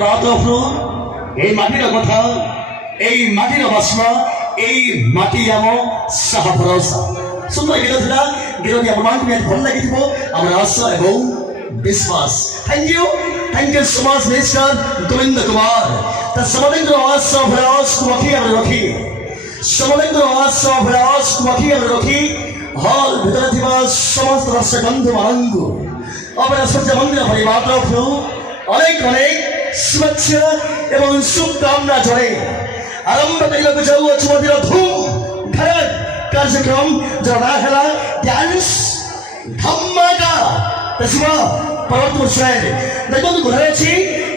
ପରିବାର এই মাটির কথা, এই মাটির বাসনা, এই মাটি আম সাহা ভরসা। সুন্দর গীত লা গীতটি আপনার ভাল লাগি আমার আশা এবং বিশ্বাস। Thank you so much mister Gobinda Kumar. তা সমলেন্দ্র আশা ভরস কুমাখি আমরা রখি, সমলেন্দ্র আশা ভরস কুমাখি আমরা রখি হল ভিতরে থাকা সমস্ত দর্শক বন্ধু মানঙ্গু আমরা সূর্য মন্দির পরিবার অনেক অনেক শুভেচ্ছা এবং শুভকামনা জড়ে আরম্ভ କରିବାକୁ ଯାଉଅଛି ମନ୍ଦିର ଧୁମ୍ ଧଡ଼କ କାର୍ଯ୍ୟକ୍ରମ ଜଣା ହେଲା ଡ୍ୟାନ୍ସ ଧମାକା ଦେଖିବ ପର୍ବତ ଉତ୍ସବରେ। ଦେଖନ୍ତୁ ଘରେ ଅଛି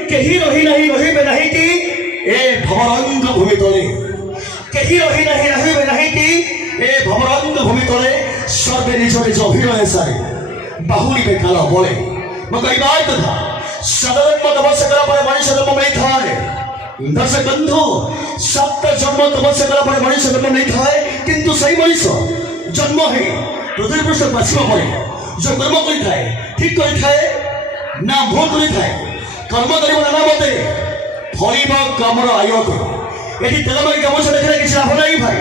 କେହି ରହିବେ ନାହିଁ କି ଏ ଭବରଙ୍ଗ ଭୂମି ତଳେ, କେହି ରହିବେ ନାହିଁ କି ଏ ଭବରଙ୍ଗ ଭୂମି ତଳେ ସର୍ବେ ନିଜ ନିଜ ଅଭିନୟ ସାରି ବାହୁଡ଼ିବେ କାଳ ବଳେ। ମୁଁ କହିବା କଥା ସାଧାରଣ ତପସ୍ୟା କଲା ପରେ ମଣିଷ ଜନ୍ମ ମିଳିଥାଏ। দর্শক বন্ধু, 7টা জন্ম তপস্যা করা পরে মଣିষ জন্ম নেইଥାଏ, কিন্তু সেই মଣିষ জন্ম হয়ে পৃথিবী পৃষ্ঠ বাঁচিবা পরে যে কর্ম করিଥାଏ ঠিক করিଥାଏ না ভুল করিଥାଏ, কর্ম করিব নানা মতে ফলিব কর্মর আয়োগ। এটি তেলমারি গামছা দেখলে কিছু লাভ নাই ভাই।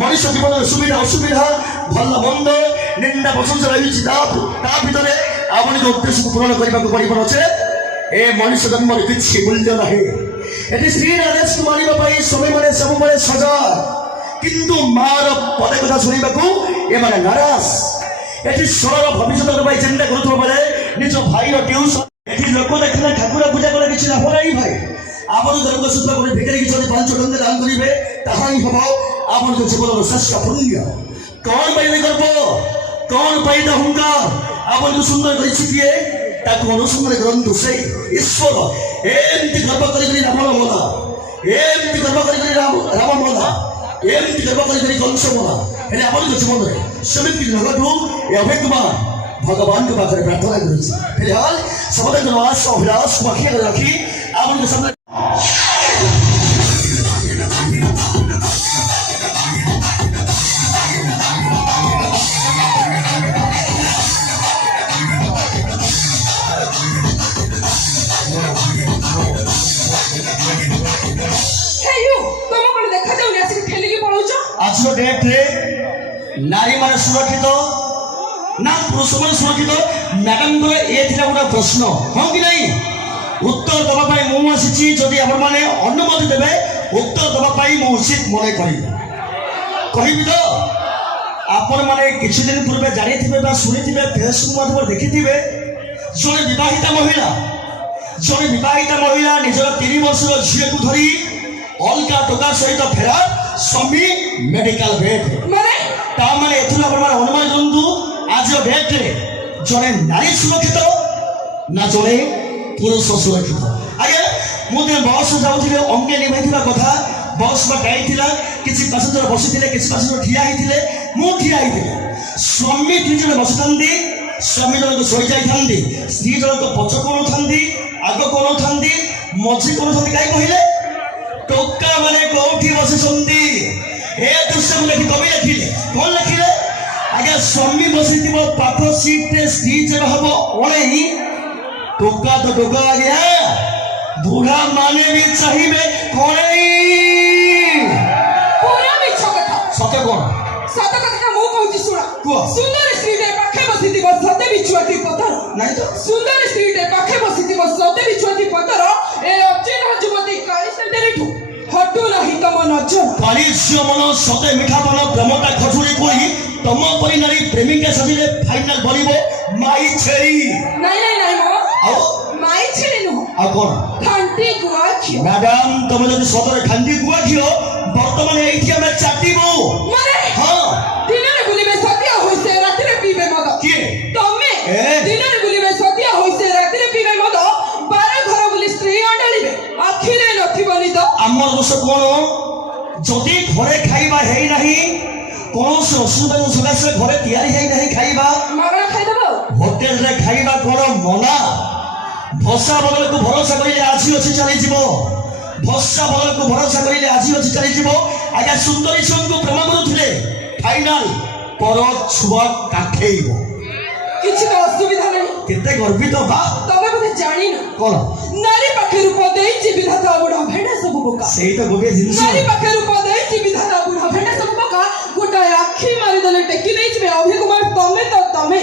মଣିଷ ଜୀବନର ସୁବିଧା ଅସୁବିଧା ଭଲ ମନ୍ଦ ନିନ୍ଦା ପ୍ରଶଂସା ରହିଛି, ତା ଭିତରେ ଆପଣଙ୍କ ଉଦ୍ଦେଶ୍ୟକୁ ପୂରଣ କରିବାକୁ ପଡ଼ିବ, ନଚେତ୍ ଏ ମଣିଷ ଜନ୍ମରେ କିଛି ମୂଲ୍ୟ ନାହିଁ। এটি শ্রী রাধেশকে মানিবা পাই সবাইমানে ସବୁବେଳେ সজাগ, কিন্তু মার পদে কথা শুনিବାକୁ এমানে নারাজ। এটি ସରଳ ଭବିଷ୍ୟତ ପାଇଁ ଚିନ୍ତା କରୁଥିବା ବେଳେ ନିଜ ଭାଇର ଟ୍ୟୁସନ, ଏଠି ଲୋକ ଦେଖିଲେ ଠାକୁର ପୂଜା କଲେ କିଛି ଲାଭ ନାହିଁ ଭାଇ। ଆପଣ ଜଣଙ୍କ ସୂତ୍ର କରି ଭିକାରୀକି ଯଦି 5 ଟଙ୍କା ଦାନ କରିବେ ତାହା ହିଁ ହେବ ଆପଣଙ୍କ ଜୀବନର ଶ୍ରେଷ୍ଠ ପୁଣ୍ୟ। କଣ ପାଇଁ ଗର୍ବ, କଣ ପାଇଁ ଅହଙ୍କାର? ଆପଣଙ୍କୁ ସୁନ୍ଦର କରିଛି କିଏ? ତାକୁ ଅନୁସନ୍ଧାନ କରନ୍ତୁ ସେଇ ଈଶ୍ୱର। ଏମିତି ଗର୍ବ କରିକରି ରାବଣ ମଲା, ଏମିତି ଗର୍ବ କରିକରି ରାମ ମଲା, ଏମିତି ଗର୍ବ କରିକରି କଂସ ମଲା। ହେଲେ ଆପଣଙ୍କ ଜୀବନରେ ସେମିତି ନଗଠୁ ଏ ଅଭୟ କୁମାର ଭଗବାନଙ୍କ ପାଖରେ ପ୍ରାର୍ଥନା କରୁଛି। ଫିଲହାଲ ସମସ୍ତଙ୍କର ଆଶା ଅଭିଳାଷ ବାକି ରଖି ଆପଣଙ୍କ ସାମ୍ନାରେ আজর ডেটে নারী মানে সুরক্ষিত না পুরুষ মানে সুরক্ষিত? ম্যাডামଙ୍କର ଏ ଥିଲା ଗୋଟେ ପ୍ରଶ୍ନ, ହଁ କି ନାହିଁ? ଉତ୍ତର ଦେବା ପାଇଁ ମୁଁ ଆସିଛି, ଯଦି ଆପଣମାନେ ଅନୁମତି ଦେବେ ଉତ୍ତର ଦେବା ପାଇଁ ମୁଁ ଉଚିତ ମନେ କରିବି। କହିବି ତ? ଆପଣମାନେ କିଛି ଦିନ ପୂର୍ବେ ଜାଣିଥିବେ ବା ଶୁଣିଥିବେ, ଫେସବୁକ୍ ମାଧ୍ୟମରେ ଦେଖିଥିବେ, ଜଣେ ବିବାହିତା ମହିଳା ନିଜର 3 ବର୍ଷର ଝିଅକୁ ଧରି ଅଲଗା ଟଙ୍କା ସହିତ ଫେରାର ସ୍ୱାମୀ ମେଡିକାଲ ବେଡ୍। ତା ମାନେ ଏଥିରୁ ଆପଣମାନେ ଅନୁମାନ କରନ୍ତୁ ଆଜିର ଡେଟ୍ରେ ଜଣେ ନାରୀ ସୁରକ୍ଷିତ ନା ଜଣେ ପୁରୁଷ ସୁରକ୍ଷିତ? ଆଜ୍ଞା, ମୁଁ ଦିନେ ବସ୍ ଯାଉଥିଲି, ଅଙ୍ଗେ ନିଭାଇଥିବା କଥା, ବସ୍ ବା ଗାଇଥିଲା, କିଛି ପାସେଞ୍ଜର ବସିଥିଲେ, କିଛି ପାସେଞ୍ଜର ଠିଆ ହେଇଥିଲେ, ମୁଁ ଠିଆ ହେଇଥିଲି। ସ୍ୱାମୀ 3 ଜଣ ବସିଥାନ୍ତି, ସ୍ୱାମୀ ଜଣକ ଶୋଇଯାଇଥାନ୍ତି, ସ୍ତ୍ରୀ ଜଣକ ପଛ କୋଣଥାନ୍ତି, ଆଗ କୋଣଥାନ୍ତି, ମଝି କୋଣଥାନ୍ତି। କାହିଁ କହିଲେ? ଟୋକା ମାନେ କୋଉଠି ବସିଛନ୍ତି? ଏ ଦୃଶ୍ୟକୁ ଦେଖି କବି ଲେଖିଲେ। କଣ ଲେଖିଲେ? ଆଜ୍ଞା, ସ୍ୱାମୀ ବସିଥିବ ପାଖ ସିଟ୍ରେ, ସ୍ତ୍ରୀ ଯେବେ ହବ ଅଣେଇ, ଟୋକା ତ ଟୋକା ଆଜ୍ଞା, ବୁଢା ମାନେ ବି ଚାହିଁବେ କଣେଇ। ପୁରା ମିଛ କଥା। ସତ କଣ? ସତ କଥାଟା ମୁଁ କହୁଛି ଶୁଣ। କୁହ। ସୁନ୍ଦର ସ୍ତ୍ରୀଟେ ପାଖେ ବସିଥିବ ସତେ ବିଛୁଆତି ପଥର। ନାଇଁ ତ? ସୁନ୍ଦର ସ୍ତ୍ରୀଟେ ପାଖେ ବସିଥିବ ସତେ ବିଛୁଆତି ପଥର। ଏ ଅଚିହ୍ନା ଯୁବତୀ କାଳିସେଠୁ ହଟୁ ନାହିଁ ତମ ନଜର। କାଳି ଝିଅ ମନ ସତେ ମିଠାପନ ପ୍ରେମଟା ଖଜୁରୀ କୋଳି, ତମ ପରି ନାରୀ ପ୍ରେମିକା ସାଜିଲେ ଫାଇନାଲ ବଳିବ ମାଇ ଛେଳି। ନାଇଁ ମୋ ଆଉ ମାଇ ଛେଳି ନୁହଁ, ଆଉ କଣ? ଖାଣ୍ଟି ଗୁଆ ଘିଅ। ମ୍ୟାଡାମ, ତମେ ଯଦି ସତରେ ଖାଣ୍ଟି ଗୁଆ ଘିଅ, ବର୍ତ୍ତମାନ ଏଇଠି ଆମେ ଚାଟିବୁ। ମାନେ ହଁ, ଦିନରେ ବୁଲିବେ ସତିଆ ହୋଇছে, ରାତିରେ ପିଇବେ ମଦ। କିଏ? ତମେ ଦିନରେ ବୁଲିବେ ସତିଆ ହୋଇছে, ରାତିରେ ପିଇବେ ମଦ, 12 ଘର ବୁଲି ସ୍ତ୍ରୀ ଅଣ୍ଡାଳିବେ, ଆଖିରେ ନଥିବ ନିଦ। ଆମର ଦୋଷ କଣ? ଯଦି ଘରେ ଖାଇବା ହେଇନାହିଁ, କୌଣସି ଅସୁବିଧା ସକାଶେ ଘରେ ତିଆରି ହେଇନାହିଁ ଖାଇବା, ମାଗଣା ଖାଇଦେବ। ହୋଟେଲରେ ଖାଇବା କଣ ମନା? ଭସା ବଦଳକୁ ଭରସା କରିଲେ ଆଜି ଅଛି ଚାଲିଯିବ, ଭସା ବଦଳକୁ ଭରସା କରିଲେ ଆଜି ଅଛି ଚାଲିଯିବ। ଆଜ୍ଞା, ସୁନ୍ଦରୀ ଝିଅଙ୍କୁ ପ୍ରେମ କରୁଥିଲେ, ଫାଇନାଲ ପର ଛୁଆ କାଖେଇବ। କିଛି ତ ଅସୁବିଧା ନାହିଁ। କେତେ ଗର୍ବିତ ବା। ତମେ ବୋଧେ ଜାଣିନ କଣ? ନାରୀ ପାଖେ ରୂପ ଦେଇଛି ବିଧାତା ବୁଢ଼ା ଭେଣ୍ଡା ସବୁ ବୋକା ସେଇ ତ ଗୋଟିଏ ଜିନିଷ ନାରୀ ପାଖେ ରୂପ ଦେଇଛି ବିଧାତା ବୁଢ଼ା ଭେଣ୍ଡା ସବୁ ବୋକା ଗୋଟାଏ ଆଖି ମାରିଦେଲେ ଟେକି ନେଇଯିବେ ଅଭି କୁମାର ତମେ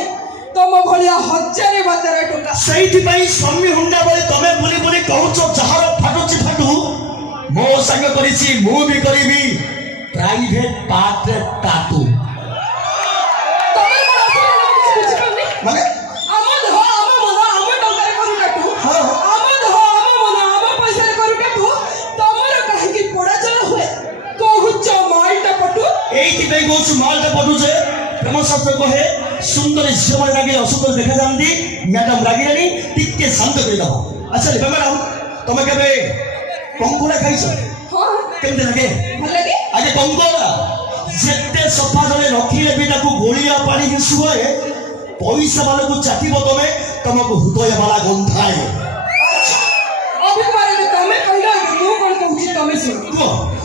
ତମ ଭଳିଆ ହଜାରେ ବାଜାରେ ଟଙ୍କା ସେଇଥିପାଇଁ ସ୍ୱାମୀ ହୁଣ୍ଡା ଭଳି ତମେ ବୁଲି ବୁଲି କହୁଛ ଯାହାର ଫାଟୁଛି ଫାଟୁ ମୋ ସାଙ୍ଗ କରିଛି ମୁଁ ବି କରିବି ପ୍ରାଇଭେଟ ପାର୍ଟରେ ଟାଟୁ ତମେ କଣ ଅସୁବିଧା କିଛି ବୁଝିପାରୁନି ମାନେ ଆମ ଦେହ ଆମ ମନ ଆମ ଟଙ୍କାରେ କରୁ ଟାଟୁ ହଁ। ଆମ ଦେହ ଆମ ମନ ଆମ ପଇସାରେ କରୁ ଟାଟୁ ତମର କାହିଁକି ପୋଡ଼ାଜଳ ହୁଏ କହୁଛ ମାଲଟା ପଟୁ এইଥିପାଇଁ କହୁଛୁ ମାଲଟା ପଠୁଛେ ପ୍ରେମ ଶାସ୍ତ୍ର କହେ ସୁନ୍ଦରୀ ଝିଅମାନେ ରାଗିଲେ ଅସୁନ୍ଦର ଦେଖାଯାଆନ୍ତି ମ୍ୟାଡାମ ରାଗିଲେଣି ଟିକେ ଶାନ୍ତ କରିଦବ ଆଚ୍ଛା ଲିପା ମ୍ୟାଡାମ ତମେ କେବେ କଙ୍କଡ଼ା ଖାଇଛ ହଁ କେମିତି ଲାଗେ ଭଲ ଲାଗେ ଆଜି କଙ୍କଡ଼ା ଯେତେ ସଫା ଜଳେ ରଖିଲେ ବି ତାକୁ ଗୋଳିଆ ପାଣିକି ଶୁଏ ପଇସା ବାଲାକୁ ଚାଟିବ ତମେ ତମକୁ ହୃଦୟ ବାଲା ଗନ୍ଧାଏ ଅଭିକୁମାର ତମେ କହିଲ ମୁଁ କଣ କହୁଛି ତମେ ଶୁଣ କୁହ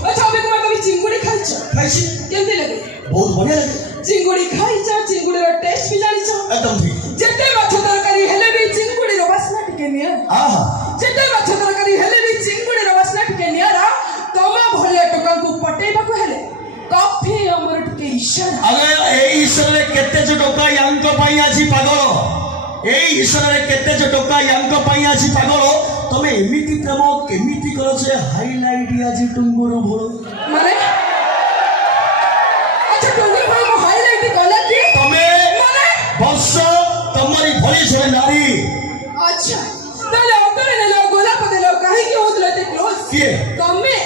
ଆଚ୍ଛା ଅଭିକୁମାର ତମେ ଚିଙ୍ଗୁଡ଼ି ଖାଇଛ ଖାଇଛି କେମିତି ଲାଗେ ବହୁତ ବଢିଆ ଲାଗେ ଚିଙ୍ଗୁଡ଼ି ଖାଇଛ ଚିଙ୍ଗୁଡ଼ିର ଟେଷ୍ଟ ବି ଜାଣିଛ একদম ঠিক ଯେତେ ମାଛ ତରକାରୀ ହେଲେ ବି ଚିଙ୍ଗୁଡ଼ିର ବାସ୍ନା ଟିକେ ନିଆରା আহা ଯେତେ ମାଛ ତରକାରୀ ହେଲେ ବି ଚିଙ୍ଗୁଡ଼ିର ବାସ୍ନା ଟିକେ ନିଆରା ତମ ଭଳିଆ ଟୋକାଙ୍କୁ ପଟେଇବାକୁ ହେଲେ କଫି ଆମର ଟିକେ ଇଶାରା আগে এই ঈশ্বরের কেতে যে টোকা ইয়াঙ্ক পাই আছি পাগল এই ঈশ্বরের কেতে যে টোকা ইয়াঙ্ক পাই আছি পাগল তুমি এমিতি প্রেম কেমিতি করছে হাইলাইট আজি টুঙ্গুর ভোর মানে আচ্ছা টুঙ্গুর ভাই ମୋ ହାଇଲାଇଟ୍ କଲା କି তুমি ମାନେ বর্ষ তোমারি ভরি ঝরে নারী ଆଚ୍ଛା ତାହେଲେ ଅଟୋରେ ନେଲ ଗୋଲାପ ଦେଲ କାହିଁକି ହଉଥିଲା ଏତେ କ୍ଲୋଜ କିଏ ତମେ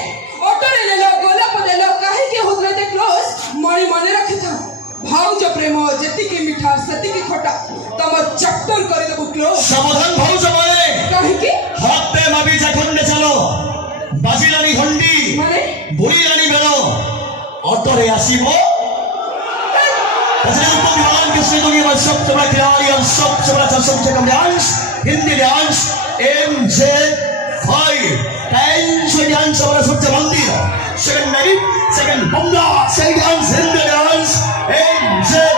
ଅଟୋରେ ନେଲ ଗୋଲାପ ଦେଲ କାହିଁକି ହଉଥିଲା ଏତେ କ୍ଲୋଜ ମନେ ରଖିଥାଅ ଭାଉଜ ପ୍ରେମ ଯେତିକି ମିଠା ସେତିକି ଖଟା ତମ ଚକ୍ଟର କରିଦେବୁ କ୍ଲୋଜ সাবধান ভাউজ বলে କାହିଁକି হাতে মাবি যখন্ডে চালো বাজিলানি ঘন্টি ମାନେ বুড়িলানি বেল অটরে আসিব Pemilihan Kristi dunia masuk coba kalian sok coba tasuk cakap dance Hindi dance MJ5 dance dance coba sok mandir second night second bangga second dance Hindi dance MJ5